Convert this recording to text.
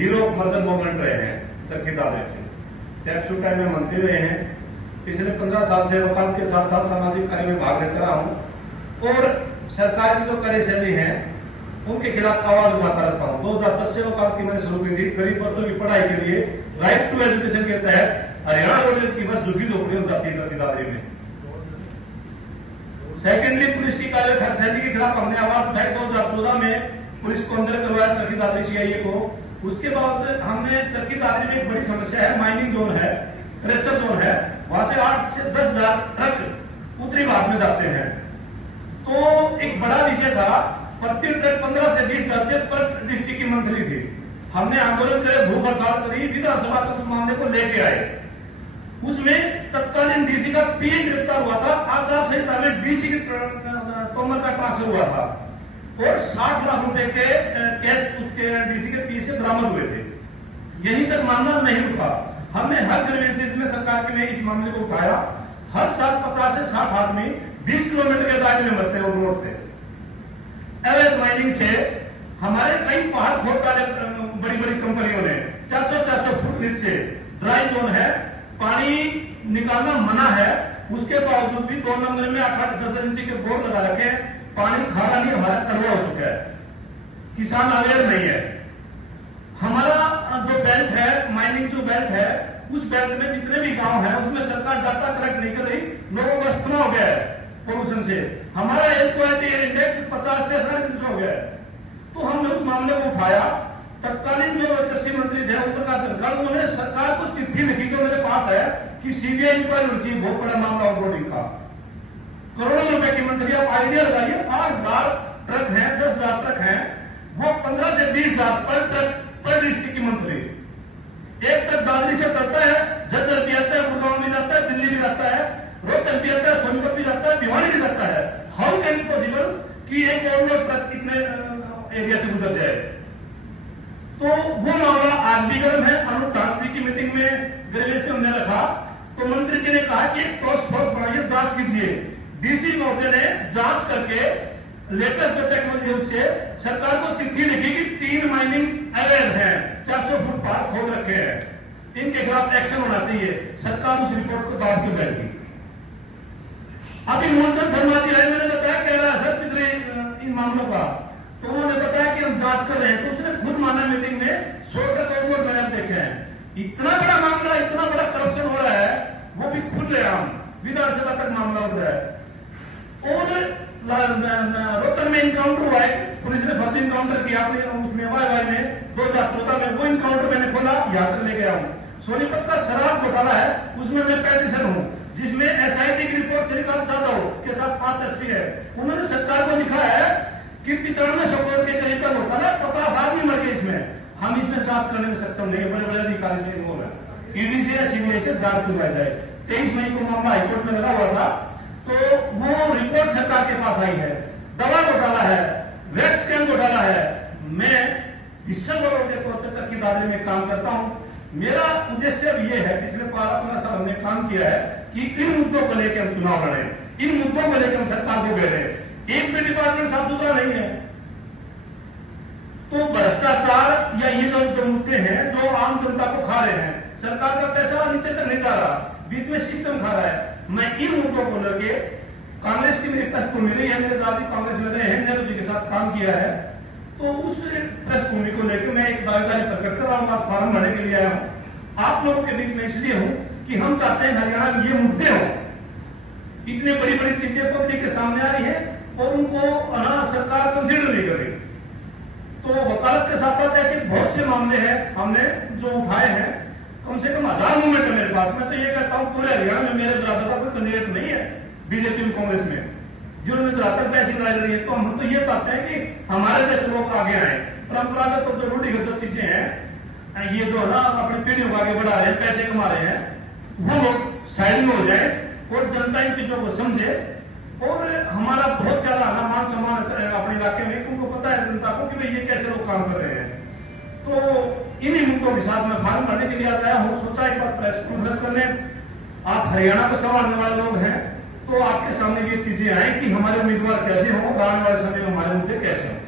Hero of merger movement रहे हैं चरखी दादरी से। टैक्स टू टाइम में मंत्री रहे हैं। पिछले 15 साल से वकालत के साथ साथ सामाजिक कार्य में भाग लेता रहा हूँ और सरकार की जो कार्यशैली है उनके खिलाफ आवाज उठाता रहता हूँ। 2010 से वकालत की मैंने शुरू की थी। गरीब बच्चों की पढ़ाई के लिए राइट टू एजुकेशन के तहत हरियाणा रोडवेज की बस झुग्गी झोपड़ी हो जाती है चरखी दादरी में। सेकेंडली, पुलिस की कार्यशैली के खिलाफ हमने आवाज उठाई। 2014 में पुलिस को अंदर करवाया चरखी दादरी सीआईए को। उसके बाद हमने चरखी दादरी में एक बड़ी समस्या है, माइनिंग जोन है, क्रेशर जोन है, वहां से 8 से 10 हजार ट्रक उत्तरी भाग में जाते हैं। तो एक बड़ा विषय था, प्रति ट्रक 15 से 20 हजार पर डिस्ट्रिक्ट की मंथली थी। हमने आंदोलन करे, भूख हड़ताल करी, विधानसभा तक उस मामले को लेके आए। उसमें तत्कालीन डीसी का पीए गिरफ्तार हुआ था। आचार संहिता में डीसी तोमर का ट्रांसफर हुआ था और 60 लाख रुपए के कैश उसके डीसी के पीए से बरामद हुए थे। यहीं तक मामला नहीं उठा। हमने हर ग्रीवेंसेस में सरकार के लिए इस मामले को उठाया। हर साल 50 से 60 आदमी 20 किलोमीटर के दायरे में मरते हैं रोड से। अवैध माइनिंग से हमारे कई पहाड़ खोद डाले बड़ी बड़ी कंपनियों ने। 400-400 फुट नीचे ड्राई जोन है, पानी निकालना मना है, उसके बावजूद भी 2 नंबर में 8-10 इंच के बोर लगा रखे हैं। पानी खाना नहीं, हमारा कड़वा हो चुका है। किसान अवेयर नहीं है। हमारा जो बेल्ट है, माइनिंग जो बेल्ट है, उस बेल्ट में जितने भी गांव हैं उसमें सरकार डाटा कलेक्ट नहीं कर रही। लोगों का अस्थमा हो गया है पोल्यूशन से। हमारा एयर क्वालिटी इंडेक्स 50 से 3.5 हो गया है। तो हमने उस मामले को उठाया। तत्कालीन जो कृषि मंत्री थे उन्होंने सरकार को चिट्ठी लिखी जो मेरे पास है कि सीबीआई इंक्वायरी होनी चाहिए। बहुत बड़ा मामला ऑफरोडिंग का, करोड़ों रुपए की मंत्री। आप आइडिया लगाइए, 8,000 ट्रक हैं, 10,000 ट्रक हैं, वो 15 से 20,000 पर ट्रक पर डिस्ट्रिक्ट की मंत्री। एक ट्रक दादरी से चलता है, झज्जर भी आता है, गुड़गांव भी जाता है, दिल्ली भी जाता है, रोहतक भी आता है, सोनीपत भी जाता है, भिवानी भी जाता है। हाउ कैन इट पॉसिबल कि एक और ट्रक इतने एरिया से गुजर जाए? तो वो मामला आज भी गर्म है। अनूप ठाकरे की मीटिंग में ग्रेवेस में हमने रखा तो मंत्री जी ने कहा कि एक टास्क फोर्स बनाइए, जांच कीजिए। डीसी महोदय ने जांच करके लेटेस्ट जो टेक्नोलॉजी उससे सरकार को चिट्ठी लिखी कि 3 माइनिंग अवैध हैं, 400 फुट पार खोद रखे हैं, इनके खिलाफ एक्शन होना चाहिए। सरकार उस रिपोर्ट को दाब के बैठ गई। अभी मूलचंद शर्मा जी आए, मैंने बताया कह रहा है सर पिछले इन मामलों का, तो उन्होंने बताया कि हम जांच कर रहे हैं। तो उसने खुद माना मीटिंग में 100 ट्रक और मैंने देखे हैं। इतना बड़ा मामला, इतना बड़ा करप्शन हो रहा है, वो भी खुलेआम विधानसभा तक मामला उठ रहा है। और रोहतक में इनकाउंटर हुआ है, पुलिस ने फर्जी इनकाउंटर किया उसमें वाई में 2014 में। वो इनकाउंटर मैंने खोला, यहाँ तक ले गया हूँ। सोनीपत का शराब घोटाला है, उसमें मैं पैटिशन हूँ, जिसमें एसआईटी की रिपोर्ट श्रीकांत यादव के साथ 5 एसपी है। उन्होंने सरकार को लिखा है कि 95 करोड़ के करीब का घोटाला, 50 आदमी मर गए इसमें। हम इसमें जांच करने में सक्षम नहीं है। बड़े बड़े अधिकारी इसमें इन्वॉल्व है। ईडी से या सीबीआई से जांच करवाई जाए। 23 मई को मामला हाईकोर्ट में लगा हुआ था, तो वो रिपोर्ट सरकार के पास आई है। दवा घोटाला है, वैक्स कैम घोटाला है। मैं विश्वविद्यालय के तौर पर चरखी दादरी में काम करता हूं। मेरा उद्देश्य अब ये है, पिछले 12-15 साल हमने काम किया है कि इन मुद्दों को लेकर हम चुनाव लड़े, इन मुद्दों को लेकर हम सरकार को घेरे। एक भी डिपार्टमेंट साफ सुथरा नहीं है। तो भ्रष्टाचार या ये जो मुद्दे हैं जो आम जनता को खा रहे हैं, सरकार का पैसा नीचे तक नहीं जा रहा, बीच में सिस्टम खा रहा है। मैं इन मुद्दों को लेके, कांग्रेस की मेरी पृष्ठभूमि रही है, मेरे दादी कांग्रेस में रहे हैं, नेहरू जी के साथ काम किया है, तो उस पृष्ठभूमि को लेकर मैं एक दावेदारी प्रकट कर रहा हूँ। आज फॉर्म भरने के लिए आया हूँ आप लोगों के बीच में, इसलिए हूँ कि हम चाहते हैं हरियाणा में ये मुद्दे हो। इतनी बड़ी बड़ी चीजें पब्लिक के सामने आ रही है और उनको सरकार कंसीडर नहीं कर रही। तो वकालत के साथ साथ ऐसे बहुत से मामले हैं हमने जो उठाए हैं। कम से कम 1000 मूवमेंट है मेरे पास। मैं तो ये कहता हूँ पूरे हरियाणा में मेरे बराबर का कोई कैंडिडेट नहीं है बीजेपी में, कांग्रेस में, जिन्होंने धरातल पैसे लड़ाई लड़ी है। तो हम तो ये चाहते हैं कि हमारे जैसे लोग आगे आए। परंपरागत तो जो रूढ़िगत चीजें हैं, ये जो ना अपनी पीढ़ियों को आगे बढ़ा रहे हैं, पैसे कमा रहे हैं, वो लोग साइड में हो जाए और जनता इन चीजों को समझे। और हमारा बहुत ज्यादा मान सम्मान अपने इलाके में, उनको पता है जनता को कि भाई ये कैसे लोग काम कर रहे हैं। तो इन्हीं मुद्दों के साथ मैं फॉर्म भरने के लिए आया हूँ। सोचा एक बार प्रेस कॉन्फ्रेंस करने, आप हरियाणा को संभालने वाले लोग हैं, तो आपके सामने ये चीजें आए कि हमारे उम्मीदवार कैसे हों, आने वाले समय में हमारे मुद्दे कैसे हों।